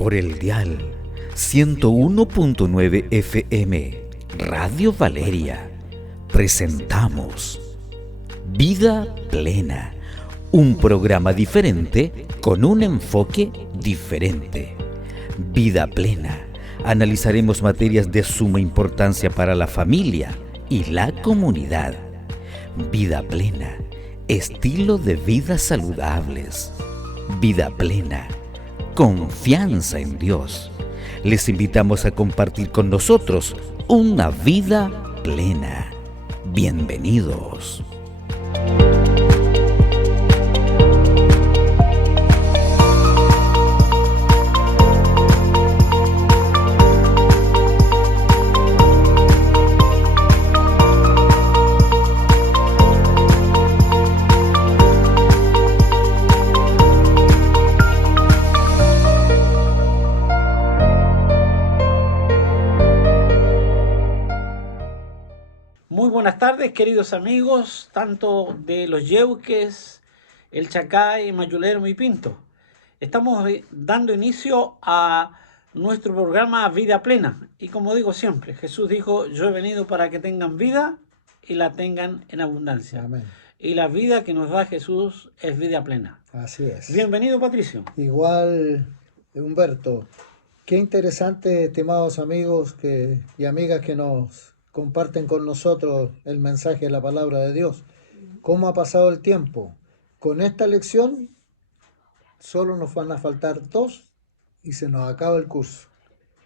por el dial 101.9 FM Radio Valeria presentamos Vida Plena, un programa diferente con un enfoque diferente. Vida Plena. Analizaremos materias de suma importancia para la familia y la comunidad. Vida Plena. Estilo de vida saludables. Vida Plena. Confianza en Dios. Les invitamos a compartir con nosotros una vida plena. Bienvenidos. Buenas tardes, queridos amigos, tanto de Los Yeuques, El Chacay, Mayulermo y Pinto. Estamos dando inicio a nuestro programa Vida Plena. Y como digo siempre, Jesús dijo, yo he venido para que tengan vida y la tengan en abundancia. Amén. Y la vida que nos da Jesús es vida plena. Así es. Bienvenido, Patricio. Igual, Humberto, qué interesante, estimados amigos y amigas que nos comparten con nosotros el mensaje de la palabra de Dios. ¿Cómo ha pasado el tiempo? Con esta lección solo nos van a faltar 2 y se nos acaba el curso.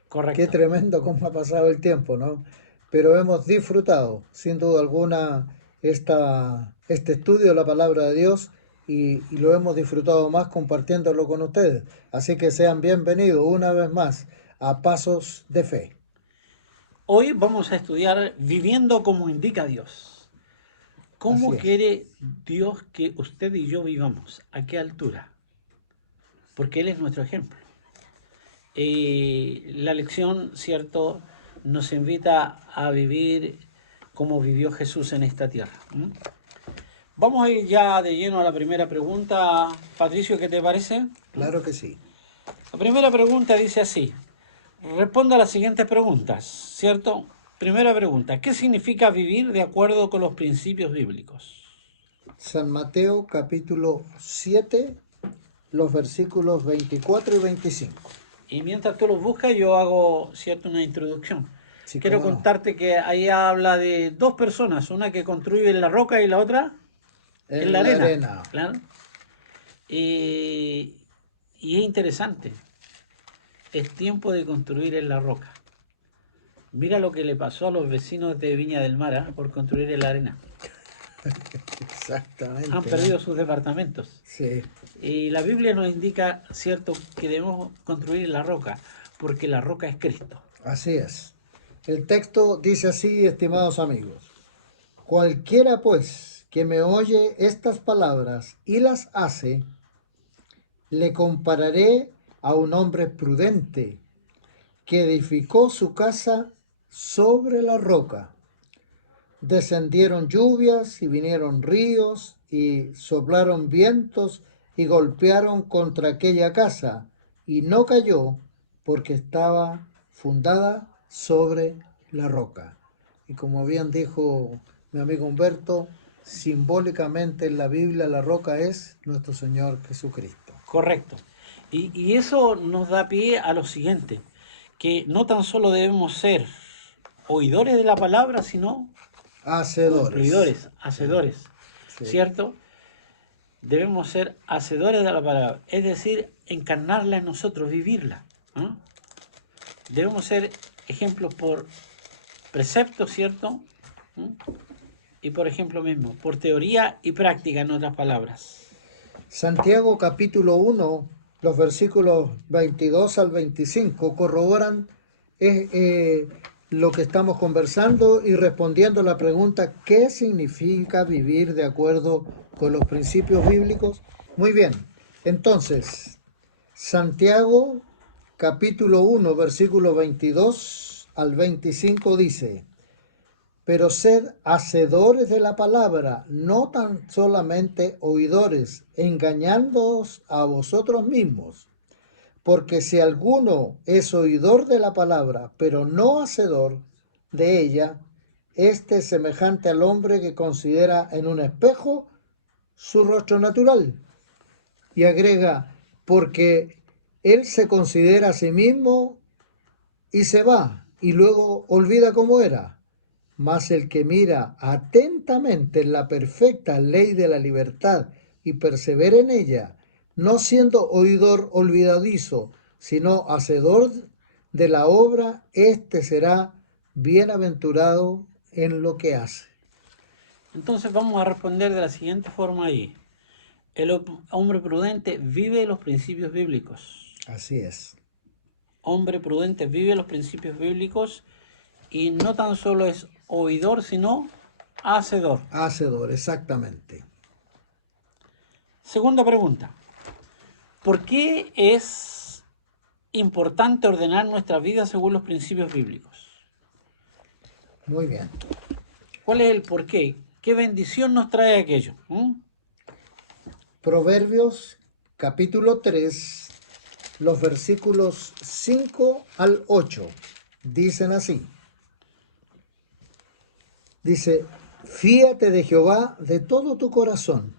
Correcto. Qué tremendo cómo ha pasado el tiempo, ¿no? Pero hemos disfrutado, sin duda alguna, este estudio de la palabra de Dios y lo hemos disfrutado más compartiéndolo con ustedes. Así que sean bienvenidos una vez más a Pasos de Fe. Hoy vamos a estudiar viviendo como indica Dios. ¿Cómo quiere Dios que usted y yo vivamos? ¿A qué altura? Porque Él es nuestro ejemplo. La lección, cierto, nos invita a vivir como vivió Jesús en esta tierra. Vamos a ir ya de lleno a la primera pregunta. Patricio, ¿qué te parece? Claro que sí. La primera pregunta dice así. Responda a las siguientes preguntas, ¿cierto? Primera pregunta, ¿qué significa vivir de acuerdo con los principios bíblicos? San Mateo capítulo 7, los versículos 24 y 25. Y mientras tú los buscas, yo hago, ¿cierto?, una introducción. Sí, quiero contarte que ahí habla de 2 personas, una que construye en la roca y la otra en la arena. Claro. Y es interesante. Es tiempo de construir en la roca. Mira lo que le pasó a los vecinos de Viña del Mar por construir en la arena. Exactamente. Han perdido sus departamentos. Sí. Y la Biblia nos indica, cierto, que debemos construir en la roca, porque la roca es Cristo. Así es. El texto dice así, estimados amigos. Cualquiera pues que me oye estas palabras y las hace, le compararé a un hombre prudente que edificó su casa sobre la roca. Descendieron lluvias y vinieron ríos y soplaron vientos y golpearon contra aquella casa y no cayó porque estaba fundada sobre la roca. Y como bien dijo mi amigo Humberto, simbólicamente en la Biblia la roca es nuestro Señor Jesucristo. Correcto. Y eso nos da pie a lo siguiente, que no tan solo debemos ser oidores de la palabra, sino hacedores. Sí. ¿Cierto? Debemos ser hacedores de la palabra, es decir, encarnarla en nosotros, vivirla. ¿No? Debemos ser ejemplos por precepto, ¿cierto? Y por ejemplo mismo, por teoría y práctica, en otras palabras. Santiago capítulo 1, los versículos 22 al 25 corroboran lo que estamos conversando y respondiendo a la pregunta ¿qué significa vivir de acuerdo con los principios bíblicos? Muy bien, entonces, Santiago capítulo 1, versículo 22 al 25 dice: pero sed hacedores de la palabra, no tan solamente oidores, engañándoos a vosotros mismos. Porque si alguno es oidor de la palabra, pero no hacedor de ella, este es semejante al hombre que considera en un espejo su rostro natural. Y agrega, porque él se considera a sí mismo y se va, y luego olvida cómo era. Mas el que mira atentamente en la perfecta ley de la libertad y persevera en ella, no siendo oidor olvidadizo, sino hacedor de la obra, éste será bienaventurado en lo que hace. Entonces vamos a responder de la siguiente forma ahí. El hombre prudente vive los principios bíblicos. Así es. Hombre prudente vive los principios bíblicos y no tan solo es oidor, sino hacedor. Hacedor, exactamente. Segunda pregunta. ¿Por qué es importante ordenar nuestra vida según los principios bíblicos? Muy bien. ¿Cuál es el por qué? ¿Qué bendición nos trae aquello? Proverbios capítulo 3, los versículos 5 al 8, dicen así. Dice, fíate de Jehová de todo tu corazón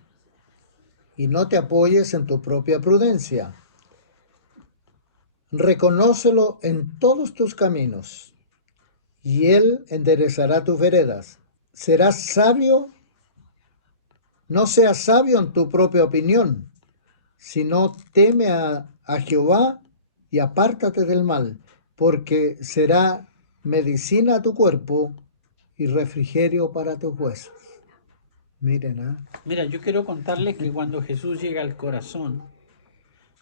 y no te apoyes en tu propia prudencia. Reconócelo en todos tus caminos y él enderezará tus veredas. Serás sabio, no seas sabio en tu propia opinión, sino teme a Jehová y apártate del mal, porque será medicina a tu cuerpo y refrigerio para tus huesos. Miren, Mira, yo quiero contarles que cuando Jesús llega al corazón,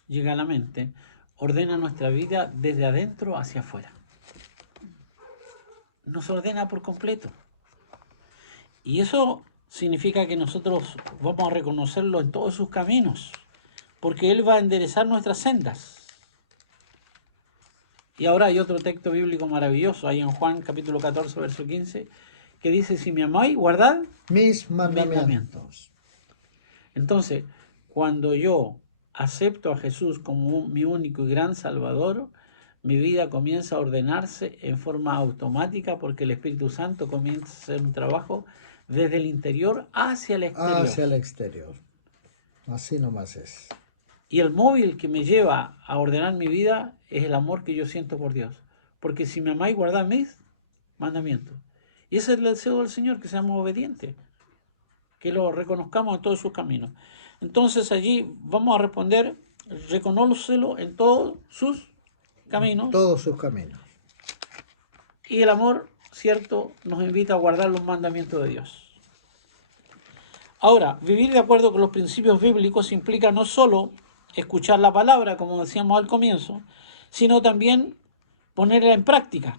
llega a la mente, ordena nuestra vida desde adentro hacia afuera. Nos ordena por completo. Y eso significa que nosotros vamos a reconocerlo en todos sus caminos, porque Él va a enderezar nuestras sendas. Y ahora hay otro texto bíblico maravilloso, ahí en Juan capítulo 14, verso 15, que dice, si me amáis, guardad mis mandamientos. Entonces, cuando yo acepto a Jesús como mi único y gran Salvador, mi vida comienza a ordenarse en forma automática porque el Espíritu Santo comienza a hacer un trabajo desde el interior hacia el exterior. Hacia el exterior. Así nomás es. Y el móvil que me lleva a ordenar mi vida es el amor que yo siento por Dios. Porque si me amáis, guardad mis mandamientos. Y ese es el deseo del Señor, que seamos obedientes, que lo reconozcamos en todos sus caminos. Entonces allí vamos a responder, reconócelo en todos sus caminos. Todos sus caminos. Y el amor, cierto, nos invita a guardar los mandamientos de Dios. Ahora, vivir de acuerdo con los principios bíblicos implica no solo escuchar la palabra, como decíamos al comienzo, sino también ponerla en práctica.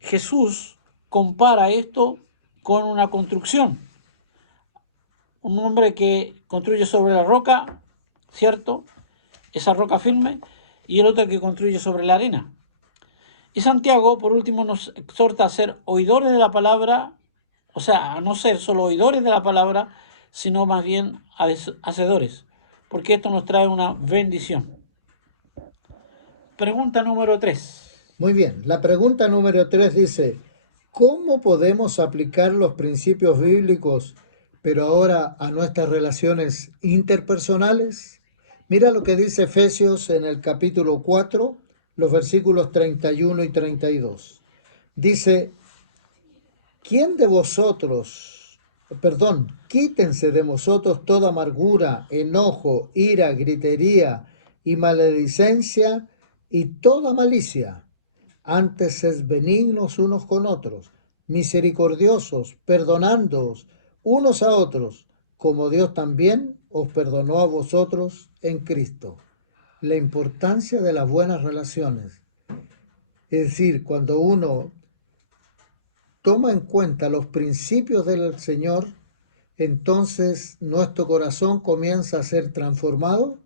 Jesús compara esto con una construcción. Un hombre que construye sobre la roca, ¿cierto? Esa roca firme, y el otro que construye sobre la arena. Y Santiago, por último, nos exhorta a ser oidores de la palabra, o sea, a no ser solo oidores de la palabra, sino más bien hacedores, porque esto nos trae una bendición. Pregunta número 3. Muy bien, la pregunta número 3 dice, ¿cómo podemos aplicar los principios bíblicos, pero ahora a nuestras relaciones interpersonales? Mira lo que dice Efesios en el capítulo 4, los versículos 31 y 32. Dice, quítense de vosotros toda amargura, enojo, ira, gritería y maledicencia y toda malicia. Antes sed benignos unos con otros, misericordiosos, perdonándoos unos a otros, como Dios también os perdonó a vosotros en Cristo. La importancia de las buenas relaciones. Es decir, cuando uno toma en cuenta los principios del Señor, entonces nuestro corazón comienza a ser transformado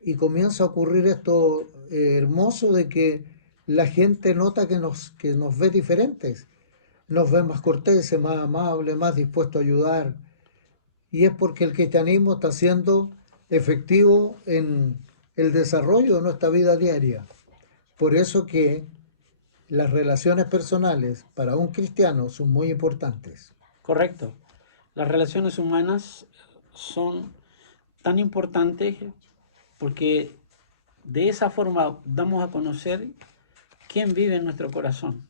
y comienza a ocurrir esto hermoso de que la gente nota que nos ve diferentes, nos ve más corteses, más amables, más dispuestos a ayudar. Y es porque el cristianismo está siendo efectivo en el desarrollo de nuestra vida diaria. Por eso que las relaciones personales para un cristiano son muy importantes. Correcto. Las relaciones humanas son tan importantes porque de esa forma damos a conocer quién vive en nuestro corazón.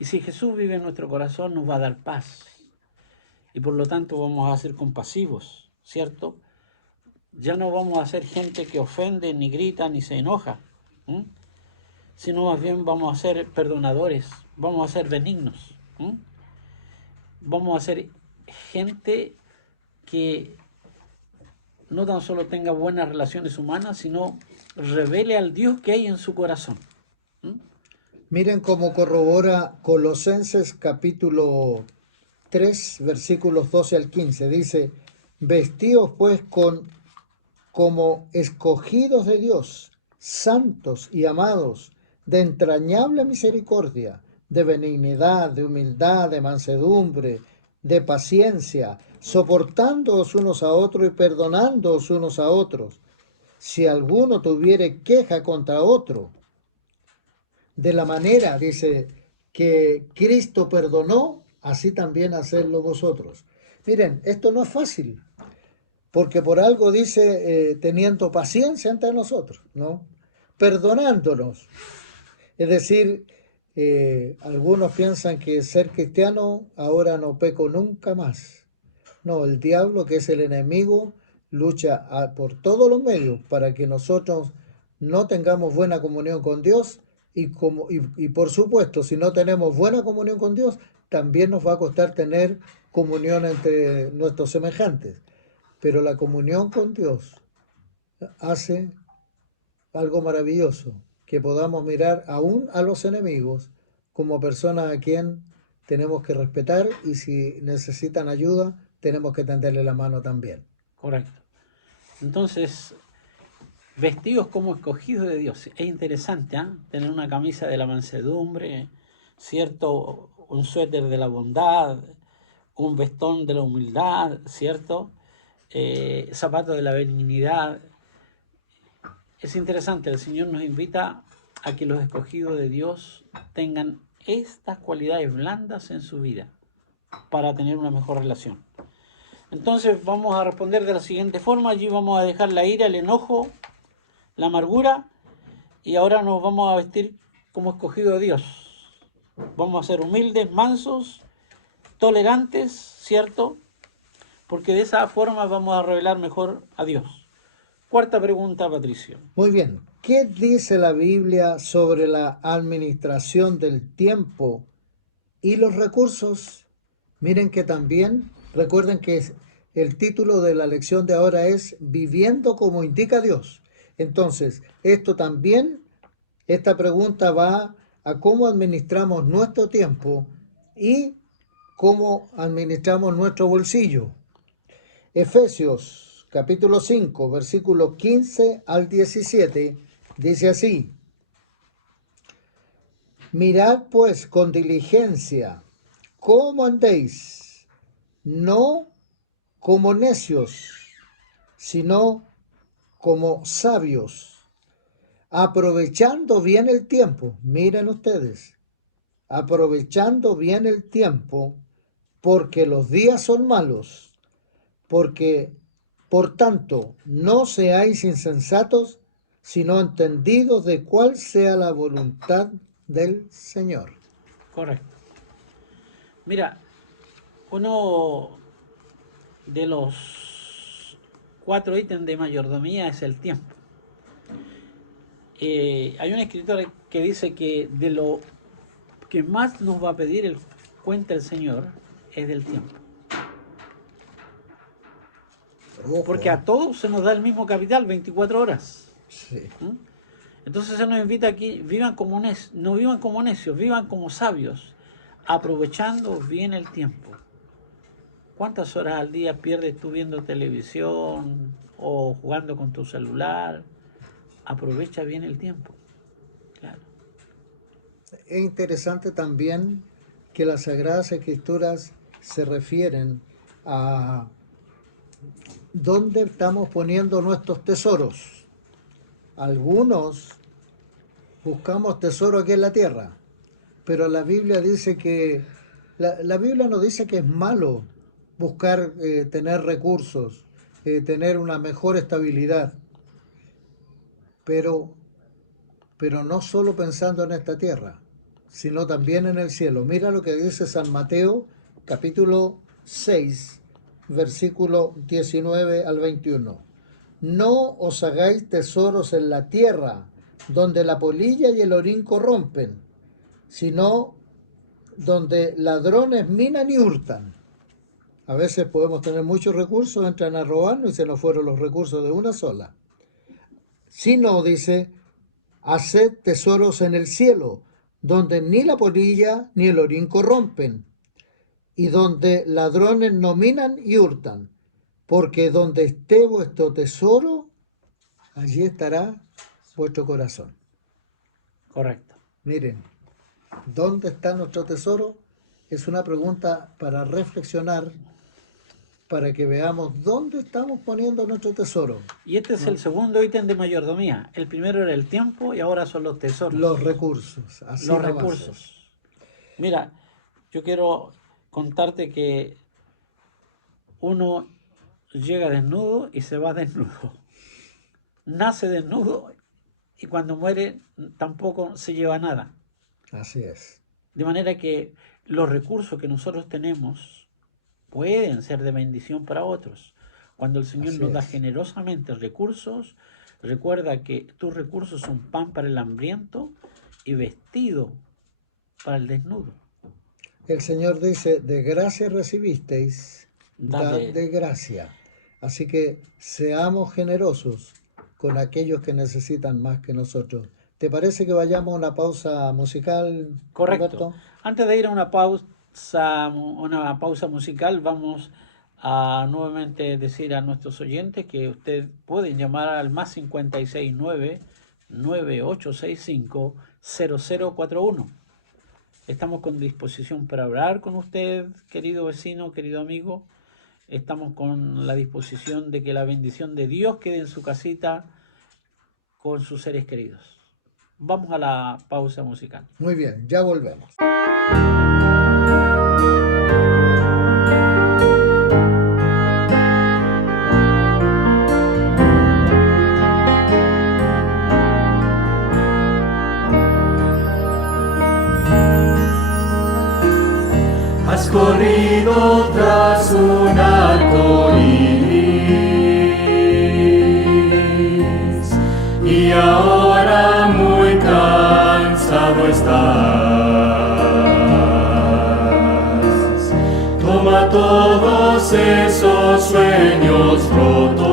Y si Jesús vive en nuestro corazón, nos va a dar paz. Y por lo tanto vamos a ser compasivos, ¿cierto? Ya no vamos a ser gente que ofende, ni grita, ni se enoja, ¿m? Sino más bien vamos a ser perdonadores, vamos a ser benignos, ¿m? Vamos a ser gente que no tan solo tenga buenas relaciones humanas, sino revele al Dios que hay en su corazón. ¿M? Miren cómo corrobora Colosenses capítulo 3, versículos 12 al 15. Dice, vestíos pues como escogidos de Dios, santos y amados, de entrañable misericordia, de benignidad, de humildad, de mansedumbre, de paciencia, soportándoos unos a otros y perdonándoos unos a otros, si alguno tuviere queja contra otro. De la manera, dice, que Cristo perdonó, así también hacedlo vosotros. Miren, esto no es fácil, porque por algo dice teniendo paciencia entre nosotros, ¿no? Perdonándonos. Es decir, algunos piensan que ser cristiano ahora no peco nunca más. No, el diablo, que es el enemigo, lucha por todos los medios para que nosotros no tengamos buena comunión con Dios y por supuesto, si no tenemos buena comunión con Dios, también nos va a costar tener comunión entre nuestros semejantes. Pero la comunión con Dios hace algo maravilloso, que podamos mirar aún a los enemigos como personas a quien tenemos que respetar y si necesitan ayuda, tenemos que tenderle la mano también. Correcto. Entonces, vestidos como escogidos de Dios. Es interesante, ¿eh? Tener una camisa de la mansedumbre, ¿cierto? Un suéter de la bondad, un vestón de la humildad, ¿cierto? Zapatos de la benignidad. Es interesante, el Señor nos invita a que los escogidos de Dios tengan estas cualidades blandas en su vida para tener una mejor relación. Entonces vamos a responder de la siguiente forma. Allí vamos a dejar la ira, el enojo, la amargura, y ahora nos vamos a vestir como escogido de Dios. Vamos a ser humildes, mansos, tolerantes, ¿cierto? Porque de esa forma vamos a revelar mejor a Dios. Cuarta pregunta, Patricio. Muy bien, ¿qué dice la Biblia sobre la administración del tiempo y los recursos? Miren que también, recuerden que el título de la lección de ahora es Viviendo como indica Dios. Entonces, esta pregunta va a cómo administramos nuestro tiempo y cómo administramos nuestro bolsillo. Efesios capítulo 5, versículos 15 al 17, dice así: mirad pues con diligencia cómo andéis, no como necios, sino como sabios, aprovechando bien el tiempo. Miren ustedes, aprovechando bien el tiempo, porque los días son malos. Porque, por tanto, no seáis insensatos, sino entendidos de cuál sea la voluntad del Señor. Correcto. Mira, uno de los 4 ítems de mayordomía es el tiempo. Hay un escritor que dice que de lo que más nos va a pedir cuenta el Señor es del tiempo. Ojo. Porque a todos se nos da el mismo capital, 24 horas. Sí. ¿Mm? Entonces se nos invita aquí, no vivan como necios, vivan como sabios, aprovechando bien el tiempo. ¿Cuántas horas al día pierdes tú viendo televisión o jugando con tu celular? Aprovecha bien el tiempo. Claro. Es interesante también que las Sagradas Escrituras se refieren a dónde estamos poniendo nuestros tesoros. Algunos buscamos tesoro aquí en la tierra, pero la Biblia dice que, la Biblia nos dice que es malo buscar tener recursos, tener una mejor estabilidad, pero no solo pensando en esta tierra, sino también en el cielo. Mira lo que dice San Mateo, capítulo 6, versículo 19 al 21. No os hagáis tesoros en la tierra, donde la polilla y el orín corrompen, sino donde ladrones minan y hurtan. A veces podemos tener muchos recursos, entran a robarnos y se nos fueron los recursos de una sola. Sino, dice, haced tesoros en el cielo, donde ni la polilla ni el orín corrompen, y donde ladrones no minan y hurtan, porque donde esté vuestro tesoro, allí estará vuestro corazón. Correcto. Miren, ¿dónde está nuestro tesoro? Es una pregunta para reflexionar, para que veamos dónde estamos poniendo nuestro tesoro. Y este es el segundo ítem de mayordomía. El primero era el tiempo y ahora son los tesoros. Los recursos. Así los nomás recursos. Mira, yo quiero contarte que uno llega desnudo y se va desnudo. Nace desnudo y cuando muere tampoco se lleva nada. Así es. De manera que los recursos que nosotros tenemos pueden ser de bendición para otros. Cuando el Señor Así nos da es. generosamente recursos, recuerda que tus recursos son pan para el hambriento y vestido para el desnudo. El Señor dice, de gracia recibisteis, dad Dale. de gracia. Así que seamos generosos con aquellos que necesitan más que nosotros. ¿Te parece que vayamos a una pausa musical, Correcto. Roberto? Antes de ir a una pausa musical, vamos a nuevamente decir a nuestros oyentes que ustedes pueden llamar al más 569-9865-0041. Estamos con disposición para hablar con usted, querido vecino, querido amigo. Estamos con la disposición de que la bendición de Dios quede en su casita con sus seres queridos. Vamos a la pausa musical. Muy bien, ya volvemos. Has corrido tras un arco iris y ahora muy cansado estás. Toma todos esos sueños rotos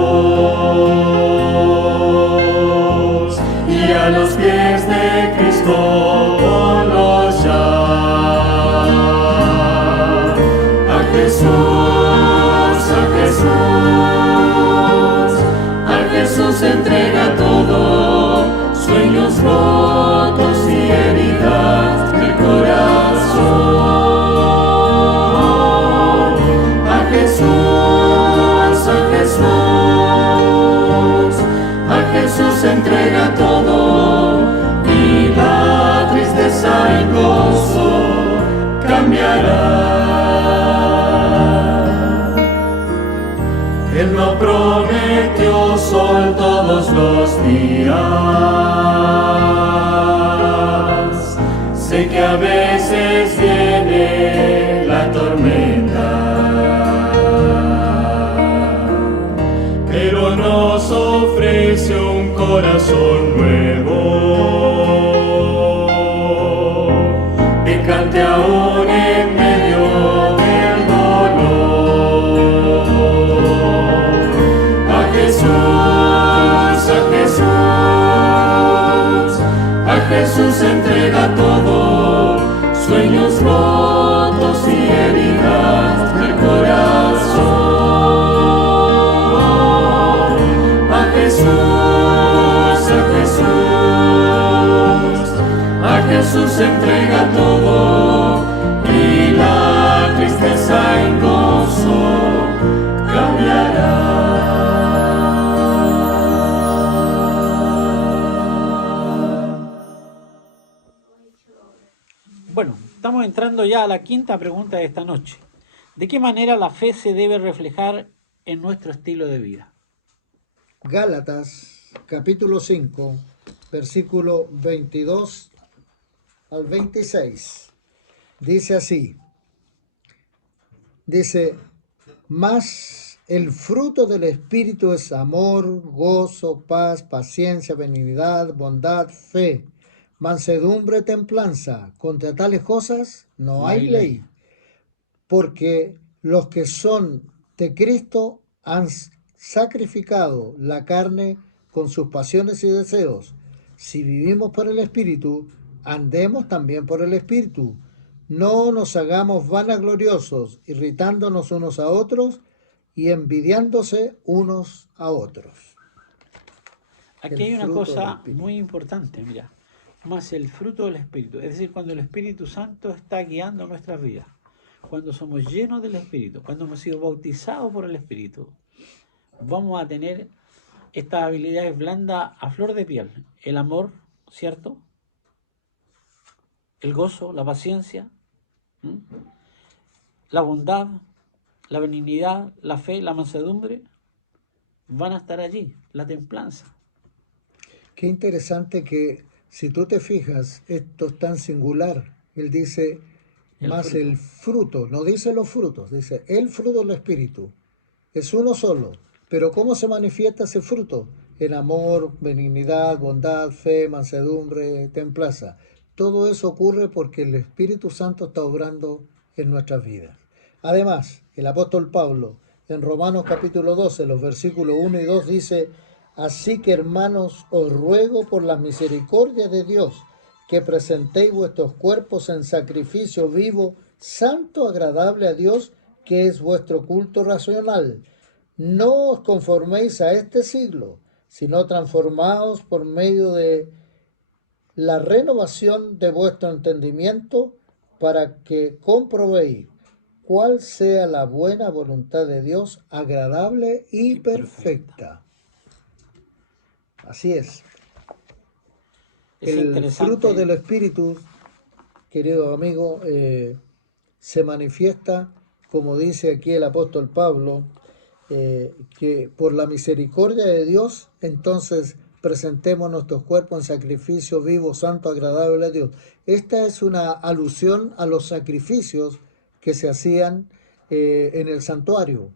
y a los pies de Cristo ponlos ya. A Jesús entrega todo, sueños rotos y heridas del corazón. A Jesús entrega todo y la tristeza en gozo cambiará. Él no prometió sol todos los días. Sé que a veces viene la tormenta, pero nos ofrece un corazón nuevo que cante aún en medio del dolor. A Jesús entrega todo, sueños rotos y heridas del corazón. A Jesús entrega todo y la tristeza en gozo cambiará. Vamos entrando ya a la quinta pregunta de esta noche. ¿De qué manera la fe se debe reflejar en nuestro estilo de vida? Gálatas, capítulo 5, versículo 22 al 26. Dice así, dice, mas el fruto del Espíritu es amor, gozo, paz, paciencia, benignidad, bondad, fe, mansedumbre, templanza. Contra tales cosas no hay ley, porque los que son de Cristo han sacrificado la carne con sus pasiones y deseos. Si vivimos por el Espíritu, andemos también por el Espíritu. No nos hagamos vanagloriosos, irritándonos unos a otros y envidiándose unos a otros. Aquí hay una cosa muy importante, mira, más el fruto del Espíritu, es decir, cuando el Espíritu Santo está guiando nuestras vidas, cuando somos llenos del Espíritu, cuando hemos sido bautizados por el Espíritu, vamos a tener estas habilidades blandas a flor de piel, el amor, ¿cierto? El gozo, la paciencia, la bondad, la benignidad, la fe, la mansedumbre, van a estar allí, la templanza. Qué interesante que si tú te fijas, esto es tan singular. Él dice, más el fruto, no dice los frutos, dice el fruto del Espíritu. Es uno solo, pero ¿cómo se manifiesta ese fruto? En amor, benignidad, bondad, fe, mansedumbre, templanza. Todo eso ocurre porque el Espíritu Santo está obrando en nuestras vidas. Además, el apóstol Pablo, en Romanos capítulo 12, los versículos 1 y 2 dice, así que hermanos, os ruego por la misericordia de Dios, que presentéis vuestros cuerpos en sacrificio vivo, santo, agradable a Dios, que es vuestro culto racional. No os conforméis a este siglo, sino transformaos por medio de la renovación de vuestro entendimiento, para que comprobéis cuál sea la buena voluntad de Dios, agradable y perfecta. Así es. El fruto del Espíritu, querido amigo, se manifiesta, como dice aquí el apóstol Pablo, que por la misericordia de Dios, entonces presentemos nuestros cuerpos en sacrificio vivo, santo, agradable a Dios. Esta es una alusión a los sacrificios que se hacían en el santuario.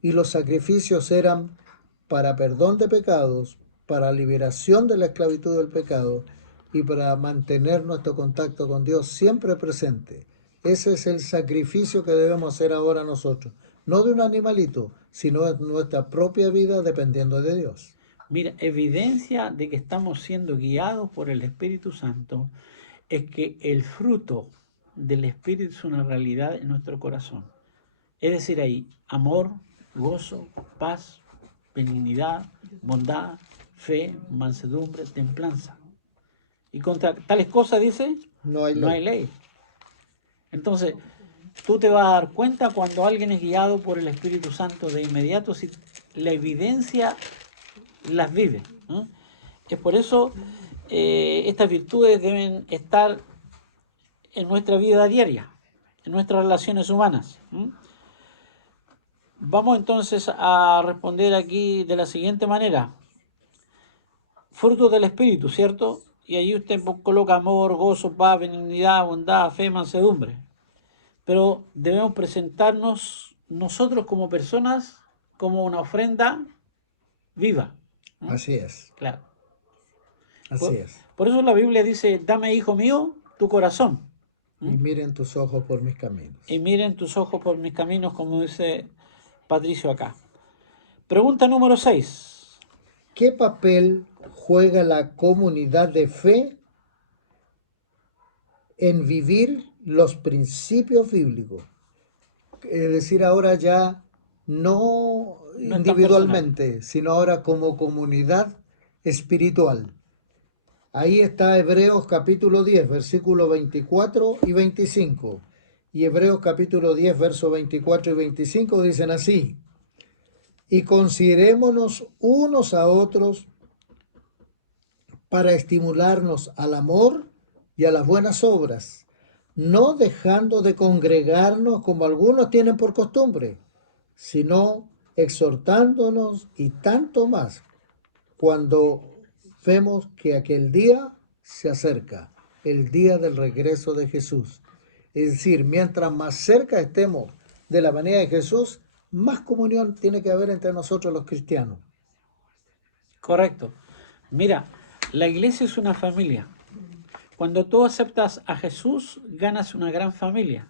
Y los sacrificios eran para perdón de pecados, para liberación de la esclavitud del pecado y para mantener nuestro contacto con Dios siempre presente. Ese es el sacrificio que debemos hacer ahora nosotros. No de un animalito, sino de nuestra propia vida dependiendo de Dios. Mira, evidencia de que estamos siendo guiados por el Espíritu Santo es que el fruto del Espíritu es una realidad en nuestro corazón. Es decir, hay amor, gozo, paz, benignidad, bondad, fe, mansedumbre, templanza. Y contra tales cosas, dice, no hay ley. Entonces, tú te vas a dar cuenta cuando alguien es guiado por el Espíritu Santo de inmediato, si la evidencia las vive, ¿no? Es por eso estas virtudes deben estar en nuestra vida diaria, en nuestras relaciones humanas. Vamos entonces a responder aquí de la siguiente manera. Frutos del Espíritu, ¿cierto? Y allí usted coloca amor, gozo, paz, benignidad, bondad, fe, mansedumbre. Pero debemos presentarnos nosotros como personas como una ofrenda viva, ¿no? Así es. Claro. Así es. Por eso la Biblia dice, dame, hijo mío, tu corazón. Y miren tus ojos por mis caminos. Y miren tus ojos por mis caminos, como dice Patricio acá. Pregunta número 6. ¿Qué papel juega la comunidad de fe en vivir los principios bíblicos? Es decir, ahora ya no individualmente, sino ahora como comunidad espiritual. Ahí está Hebreos capítulo 10, versículos 24 y 25. Y Hebreos capítulo 10, versos 24 y 25 dicen así: y considerémonos unos a otros para estimularnos al amor y a las buenas obras, no dejando de congregarnos como algunos tienen por costumbre, sino exhortándonos y tanto más cuando vemos que aquel día se acerca, el día del regreso de Jesús. Es decir, mientras más cerca estemos de la venida de Jesús, más comunión tiene que haber entre nosotros los cristianos. Correcto. Mira, la iglesia es una familia. Cuando tú aceptas a Jesús, ganas una gran familia.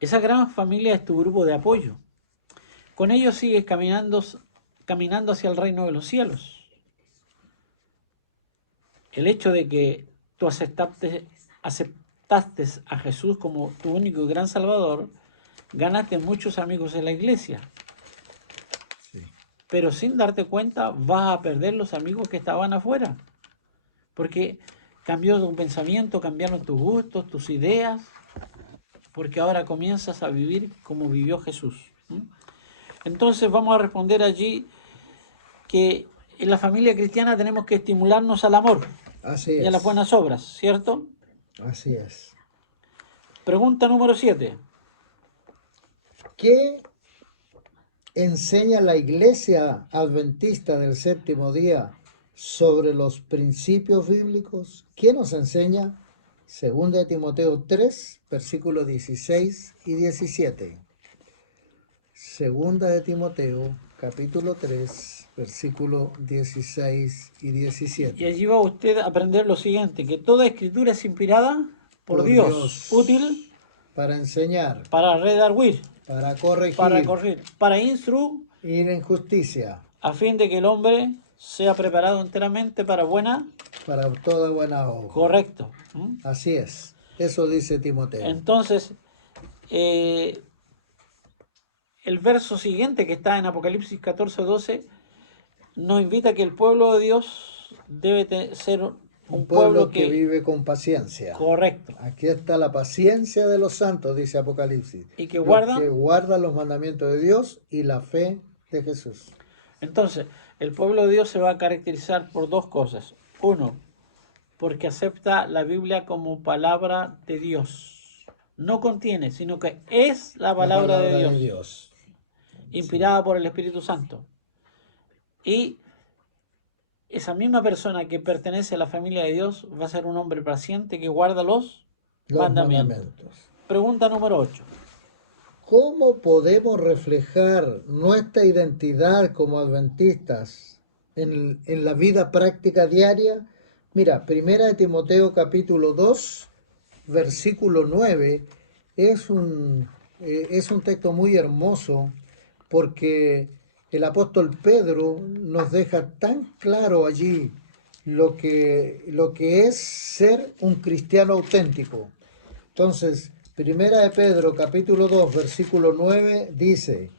Esa gran familia es tu grupo de apoyo. Con ellos sigues caminando hacia el reino de los cielos. El hecho de que tú aceptaste a Jesús como tu único y gran Salvador, ganaste muchos amigos en la iglesia. Sí. Pero sin darte cuenta vas a perder los amigos que estaban afuera. Porque cambió tu pensamiento, cambiaron tus gustos, tus ideas, porque ahora comienzas a vivir como vivió Jesús. Entonces vamos a responder allí que en la familia cristiana tenemos que estimularnos al amor y a las buenas obras, ¿cierto? Así es. Pregunta número 7. ¿Qué enseña la Iglesia Adventista del Séptimo Día sobre los principios bíblicos? ¿Qué nos enseña? Segunda de Timoteo 3, versículos 16 y 17. Segunda de Timoteo, capítulo 3, versículos 16 y 17. Y allí va usted a aprender lo siguiente, que toda escritura es inspirada por Dios, útil para enseñar, para redarguir, para corregir, para instruir, ir en justicia, a fin de que el hombre sea preparado enteramente para toda buena obra. Correcto. Así es. Eso dice Timoteo. Entonces, el verso siguiente que está en Apocalipsis 14:12 nos invita a que el pueblo de Dios debe ser un pueblo que vive con paciencia. Correcto. Aquí está la paciencia de los santos, dice Apocalipsis. Y que guarda los mandamientos de Dios y la fe de Jesús. Entonces, el pueblo de Dios se va a caracterizar por dos cosas. Uno, porque acepta la Biblia como palabra de Dios. No contiene, sino que es la palabra de Dios. Inspirada por el Espíritu Santo. Y esa misma persona que pertenece a la familia de Dios va a ser un hombre paciente que guarda los mandamientos. Pregunta número 8. ¿Cómo podemos reflejar nuestra identidad como adventistas en la vida práctica diaria? Mira, Primera de Timoteo capítulo 2, versículo 9, es un texto muy hermoso porque el apóstol Pedro nos deja tan claro allí lo que es ser un cristiano auténtico. Entonces, Primera de Pedro, capítulo 2, versículo 9, dice: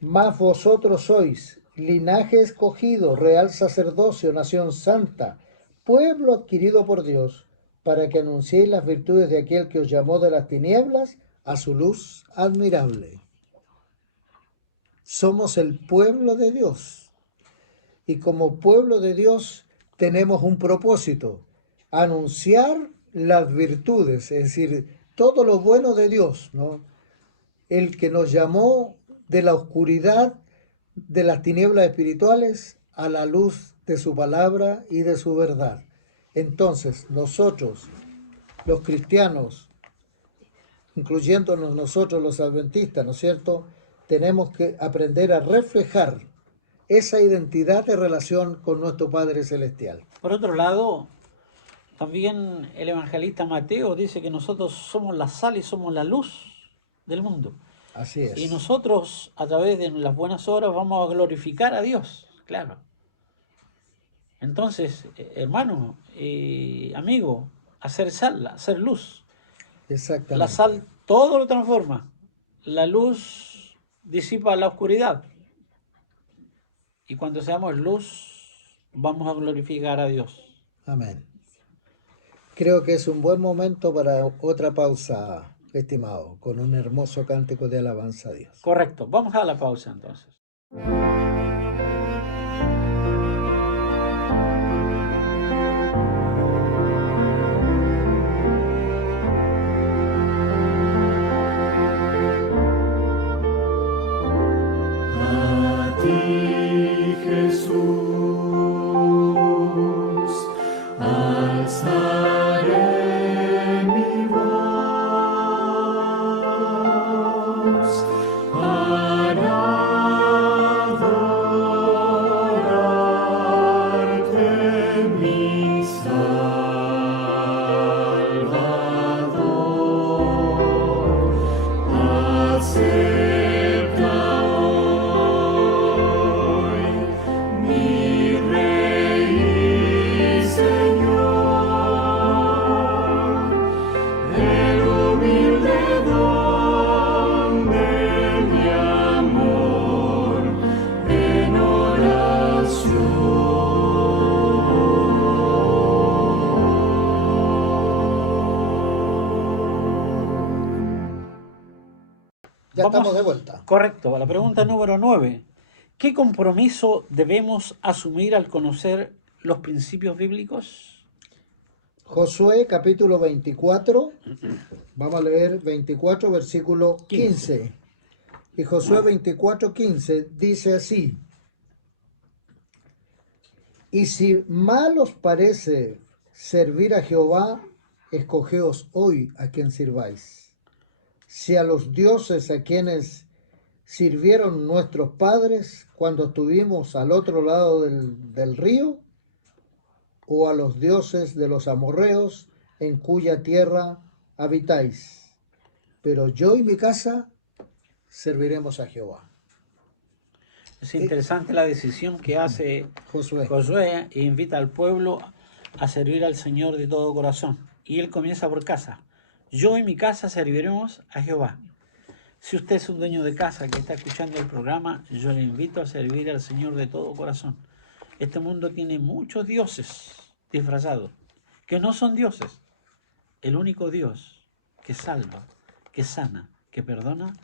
Mas vosotros sois linaje escogido, real sacerdocio, nación santa, pueblo adquirido por Dios, para que anunciéis las virtudes de aquel que os llamó de las tinieblas a su luz admirable. Somos el pueblo de Dios. Y como pueblo de Dios tenemos un propósito: anunciar las virtudes, es decir, todo lo bueno de Dios, ¿no? El que nos llamó de la oscuridad, de las tinieblas espirituales, a la luz de su palabra y de su verdad. Entonces, nosotros, los cristianos, incluyéndonos nosotros los adventistas, ¿no es cierto?, tenemos que aprender a reflejar esa identidad de relación con nuestro Padre Celestial. Por otro lado, también el evangelista Mateo dice que nosotros somos la sal y somos la luz del mundo. Así es. Y nosotros, a través de las buenas obras, vamos a glorificar a Dios, claro. Entonces, hermano, amigo, hacer sal, hacer luz. Exactamente. La sal todo lo transforma. La luz disipa la oscuridad. Y cuando seamos luz, vamos a glorificar a Dios. Amén. Creo que es un buen momento para otra pausa, estimado, con un hermoso cántico de alabanza a Dios. Correcto. Vamos a la pausa entonces. ti, Jesús, alzaré mi voz para adorarte, mi Salvador. Acepta hoy mi Rey y Señor, el humilde don de mi amor en oración. Ya Vamos- estamos de vuelta. Correcto. La pregunta número 9. ¿Qué compromiso debemos asumir al conocer los principios bíblicos? Josué capítulo 24, vamos a leer 24 versículo 15. Y Josué 24, 15 dice así: y si mal os parece servir a Jehová, escogeos hoy a quien sirváis. Si a los dioses a quienes sirvieron nuestros padres cuando estuvimos al otro lado del río, o a los dioses de los amorreos en cuya tierra habitáis. Pero yo y mi casa serviremos a Jehová. Es interesante la decisión que hace Josué. Josué e invita al pueblo a servir al Señor de todo corazón. Y él comienza por casa. Yo y mi casa serviremos a Jehová. Si usted es un dueño de casa que está escuchando el programa, yo le invito a servir al Señor de todo corazón. Este mundo tiene muchos dioses disfrazados, que no son dioses. El único Dios que salva, que sana, que perdona,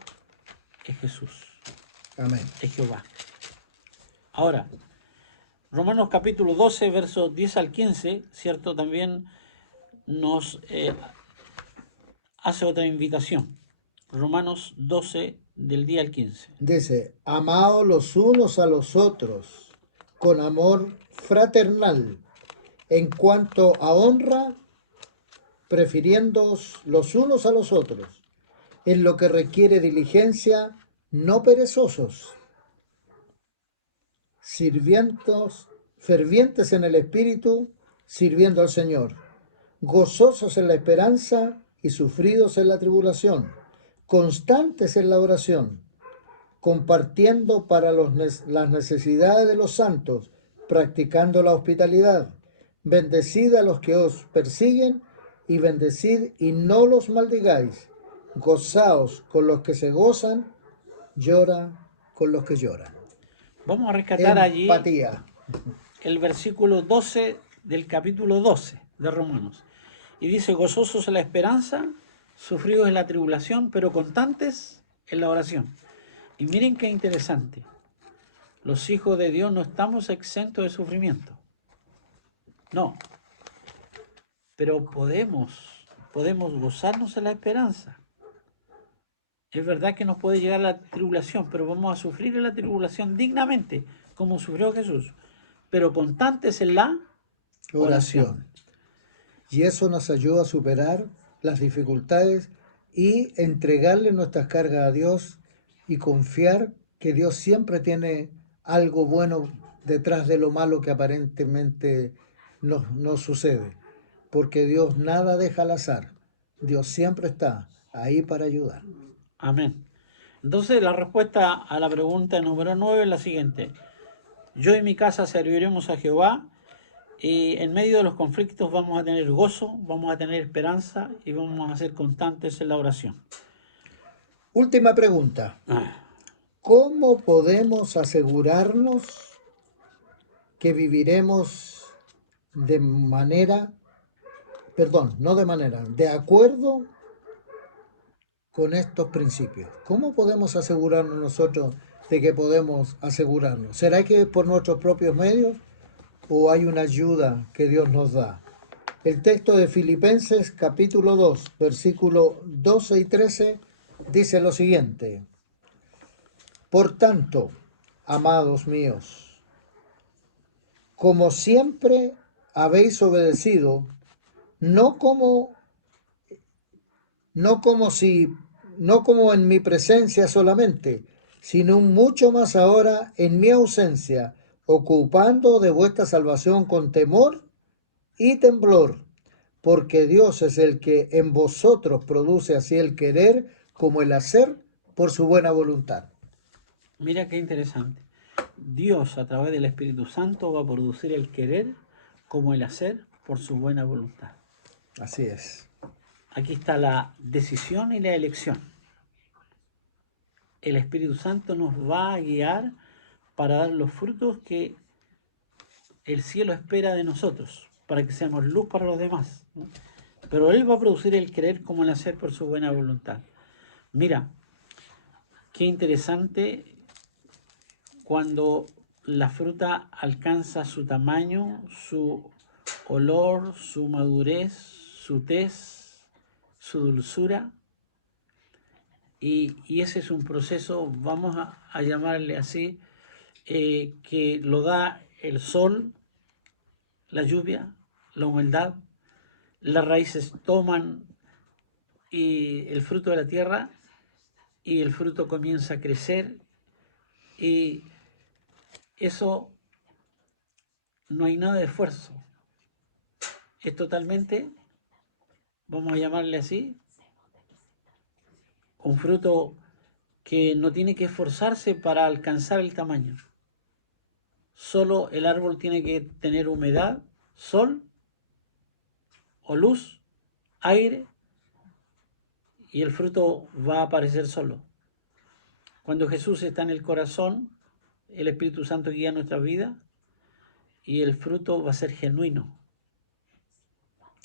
es Jesús, Amén. es Jehová. Ahora, Romanos capítulo 12, versos 10 al 15, ¿cierto? También nos hace otra invitación. Romanos 12, del día al 15. Dice: amaos los unos a los otros con amor fraternal, en cuanto a honra, prefiriéndoos los unos a los otros, en lo que requiere diligencia, no perezosos, sirvientos, fervientes en el espíritu, sirviendo al Señor, gozosos en la esperanza y sufridos en la tribulación, constantes en la oración, compartiendo para las necesidades de los santos, practicando la hospitalidad. Bendecid a los que os persiguen y bendecid y no los maldigáis. Gozaos con los que se gozan, llora con los que lloran. Vamos a rescatar allí Empatía. el versículo 12 del capítulo 12 de Romanos. Y dice: gozosos en la esperanza, sufridos en la tribulación, pero constantes en la oración. Y miren qué interesante. Los hijos de Dios no estamos exentos de sufrimiento. No. Pero podemos gozarnos en la esperanza. Es verdad que nos puede llegar la tribulación, pero vamos a sufrir en la tribulación dignamente, como sufrió Jesús, pero constantes en la Oración. Y eso nos ayuda a superar las dificultades y entregarle nuestras cargas a Dios y confiar que Dios siempre tiene algo bueno detrás de lo malo que aparentemente nos sucede. Porque Dios nada deja al azar. Dios siempre está ahí para ayudar. Amén. Entonces la respuesta a la pregunta número 9 es la siguiente. Yo y mi casa serviremos a Jehová, y en medio de los conflictos vamos a tener gozo, vamos a tener esperanza y vamos a ser constantes en la oración. Última pregunta. ¿Cómo podemos asegurarnos que viviremos de acuerdo con estos principios? ¿Cómo podemos asegurarnos nosotros de que podemos asegurarnos? ¿Será que es por nuestros propios medios o hay una ayuda que Dios nos da? El texto de Filipenses capítulo 2, versículos 12 y 13 dice lo siguiente: por tanto, amados míos, como siempre habéis obedecido, no como en mi presencia solamente, sino mucho más ahora en mi ausencia, ocupando de vuestra salvación con temor y temblor, porque Dios es el que en vosotros produce así el querer como el hacer por su buena voluntad. Mira qué interesante. Dios a través del Espíritu Santo va a producir el querer como el hacer por su buena voluntad. Así es. Aquí está la decisión y la elección. El Espíritu Santo nos va a guiar para dar los frutos que el cielo espera de nosotros, para que seamos luz para los demás, ¿no? Pero Él va a producir el querer como el hacer por su buena voluntad. Mira, qué interesante cuando la fruta alcanza su tamaño, su olor, su madurez, su tez, su dulzura. Y ese es un proceso, vamos a llamarle así, que lo da el sol, la lluvia, la humedad. Las raíces toman el fruto de la tierra y el fruto comienza a crecer, y eso no hay nada de esfuerzo. Es totalmente, vamos a llamarle así, un fruto que no tiene que esforzarse para alcanzar el tamaño. Solo el árbol tiene que tener humedad, sol o luz, aire, y el fruto va a aparecer solo. Cuando Jesús está en el corazón, el Espíritu Santo guía nuestra vida y el fruto va a ser genuino.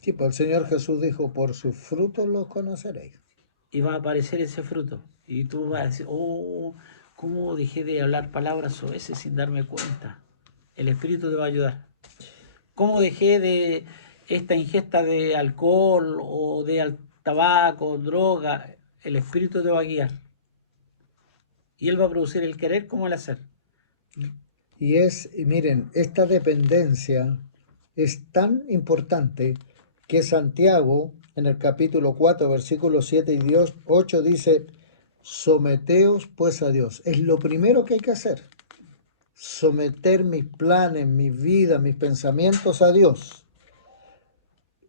Sí, pues el Señor Jesús dijo, por sus frutos los conoceréis. Y va a aparecer ese fruto. Y tú vas a decir, oh, ¿cómo dejé de hablar palabras soeces sin darme cuenta? El Espíritu te va a ayudar. ¿Cómo dejé de esta ingesta de alcohol o de tabaco, droga? El Espíritu te va a guiar. Y Él va a producir el querer como el hacer. Y miren, esta dependencia es tan importante que Santiago, en el capítulo 4, versículos 7 y 8, dice, someteos pues a Dios. Es lo primero que hay que hacer. Someter mis planes, mi vida, mis pensamientos a Dios.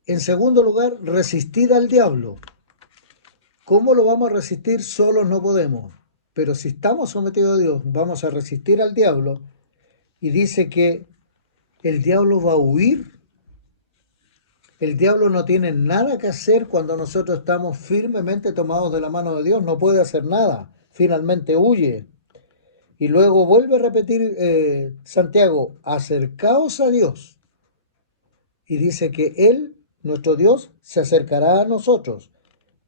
En segundo lugar, resistir al diablo. ¿Cómo lo vamos a resistir? Solos no podemos. Pero si estamos sometidos a Dios, vamos a resistir al diablo. Y dice que el diablo va a huir. El diablo no tiene nada que hacer cuando nosotros estamos firmemente tomados de la mano de Dios. No puede hacer nada. Finalmente huye. Y luego vuelve a repetir Santiago, acercaos a Dios. Y dice que Él, nuestro Dios, se acercará a nosotros.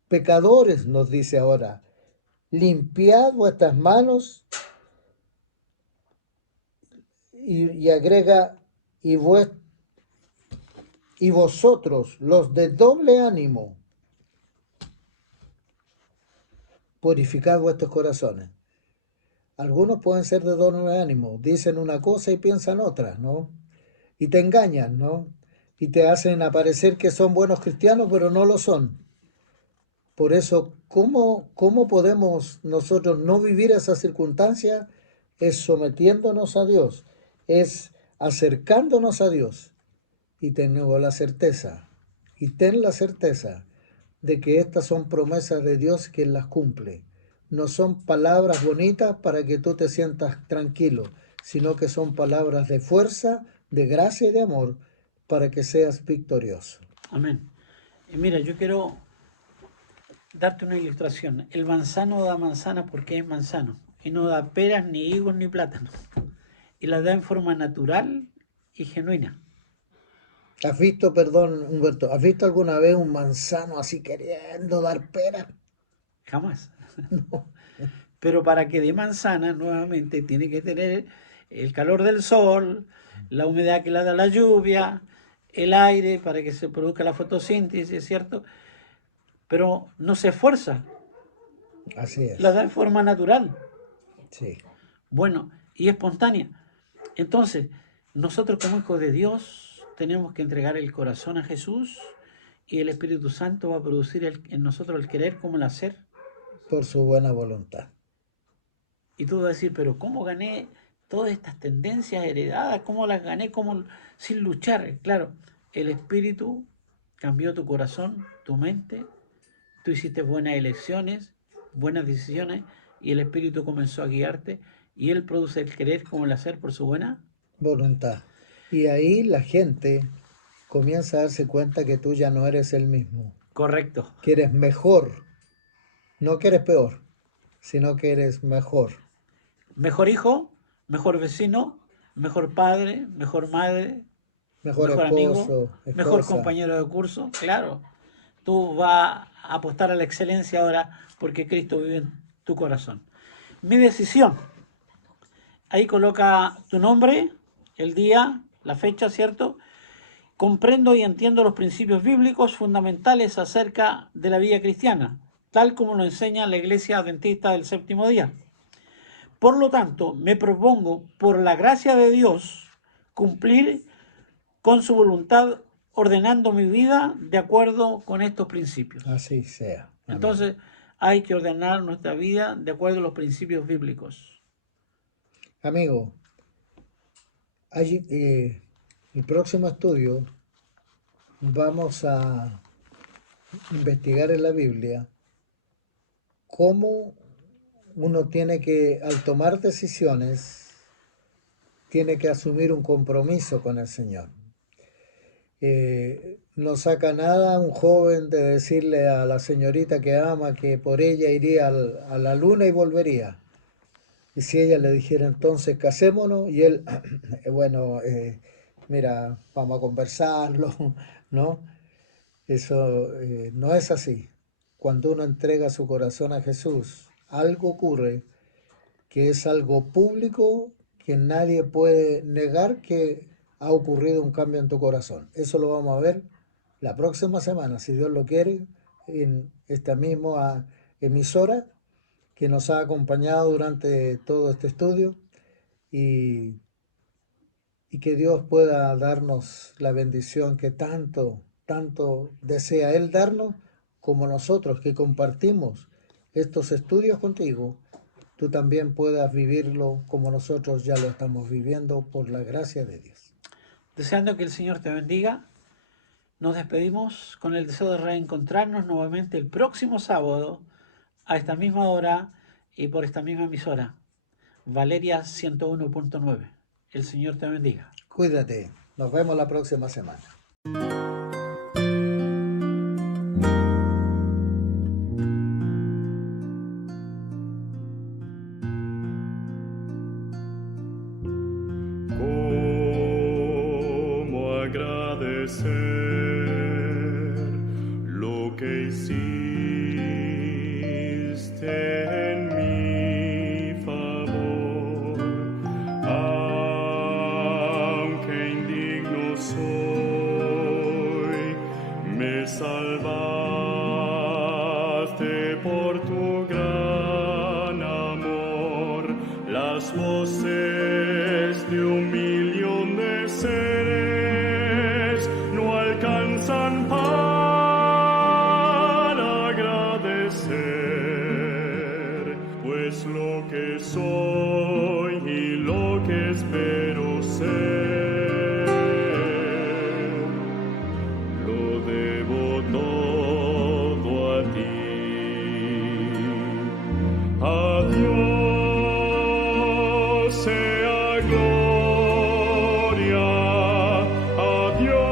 Pecadores, nos dice ahora, limpiad vuestras manos y agrega, y vosotros, los de doble ánimo, purificad vuestros corazones. Algunos pueden ser de doble ánimo, dicen una cosa y piensan otra, ¿no? Y te engañan, ¿no? Y te hacen aparecer que son buenos cristianos, pero no lo son. Por eso, ¿cómo podemos nosotros no vivir esas circunstancias? Es sometiéndonos a Dios, es acercándonos a Dios. Y tengo la certeza, y ten la certeza de que estas son promesas de Dios quien las cumple. No son palabras bonitas para que tú te sientas tranquilo, sino que son palabras de fuerza, de gracia y de amor para que seas victorioso. Amén. Y mira, yo quiero darte una ilustración. El manzano da manzanas porque es manzano, y no da peras, ni higos, ni plátanos. Y las da en forma natural y genuina. ¿Has visto, perdón, Humberto, has visto alguna vez un manzano así queriendo dar peras? Jamás. Pero para que dé manzana, nuevamente, tiene que tener el calor del sol, la humedad que le da la lluvia, el aire para que se produzca la fotosíntesis, ¿cierto? Pero no se esfuerza, Así es. la da en forma natural. Sí. Bueno, y espontánea. Entonces, nosotros como hijos de Dios tenemos que entregar el corazón a Jesús y el Espíritu Santo va a producir en nosotros el querer como el hacer. Por su buena voluntad. Y tú vas a decir, pero ¿cómo gané todas estas tendencias heredadas? ¿Cómo las gané sin luchar? Claro, el Espíritu cambió tu corazón, tu mente, tú hiciste buenas elecciones, buenas decisiones, y el Espíritu comenzó a guiarte, y Él produce el querer como el hacer por su buena voluntad. Y ahí la gente comienza a darse cuenta que tú ya no eres el mismo. Correcto. Que eres mejor. No que eres peor, sino que eres mejor. Mejor hijo, mejor vecino, mejor padre, mejor madre, mejor esposo, amigo, esposa. Mejor compañero de curso. Claro, tú vas a apostar a la excelencia ahora porque Cristo vive en tu corazón. Mi decisión. Ahí coloca tu nombre, el día, la fecha, ¿cierto? Comprendo y entiendo los principios bíblicos fundamentales acerca de la vida cristiana, tal como lo enseña la Iglesia Adventista del Séptimo Día. Por lo tanto, me propongo, por la gracia de Dios, cumplir con su voluntad, ordenando mi vida de acuerdo con estos principios. Así sea. Amén. Entonces, hay que ordenar nuestra vida de acuerdo a los principios bíblicos. Amigo, el próximo estudio vamos a investigar en la Biblia cómo uno tiene que, al tomar decisiones, tiene que asumir un compromiso con el Señor. No saca nada un joven de decirle a la señorita que ama que por ella iría a la luna y volvería. Y si ella le dijera entonces casémonos, y él, bueno, mira, vamos a conversarlo, ¿no? Eso no es así. Cuando uno entrega su corazón a Jesús, algo ocurre que es algo público, que nadie puede negar que ha ocurrido un cambio en tu corazón. Eso lo vamos a ver la próxima semana, si Dios lo quiere, en esta misma emisora que nos ha acompañado durante todo este estudio, y que Dios pueda darnos la bendición que tanto desea Él darnos, como nosotros que compartimos estos estudios contigo, tú también puedas vivirlo como nosotros ya lo estamos viviendo por la gracia de Dios. Deseando que el Señor te bendiga, nos despedimos con el deseo de reencontrarnos nuevamente el próximo sábado a esta misma hora y por esta misma emisora, Valeria 101.9. El Señor te bendiga. Cuídate, nos vemos la próxima semana. ¿Cómo agradecer lo que hiciste en mi favor? Aunque indigno soy, me salvaste por tu gran amor. Las voces de un millón de seres no alcanzan para agradecer, pues lo que soy y lo que espero ser, lo debo todo a ti. A Dios sea gloria, a Dios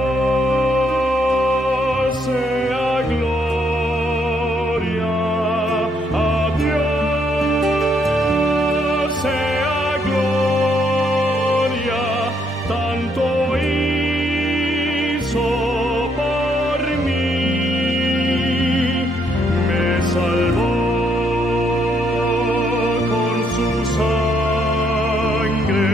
sea gloria, a Dios sea gloria, tanto hizo por mí, me salvó con su sangre,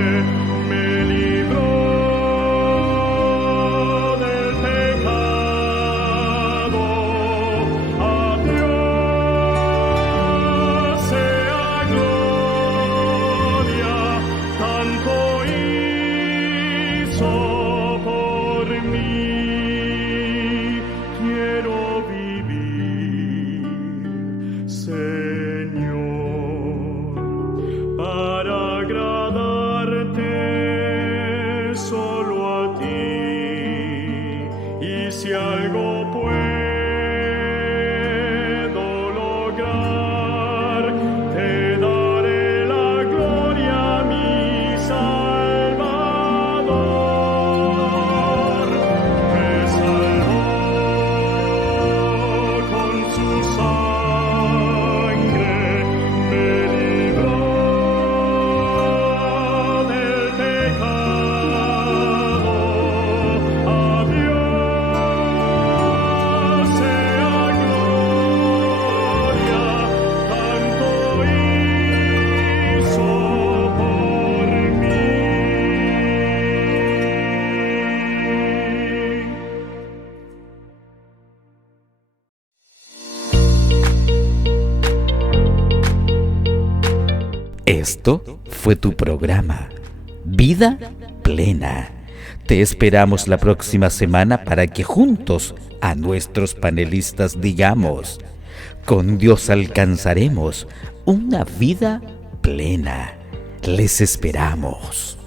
Esto fue tu programa, Vida Plena. Te esperamos la próxima semana para que juntos a nuestros panelistas digamos: con Dios alcanzaremos una vida plena. Les esperamos.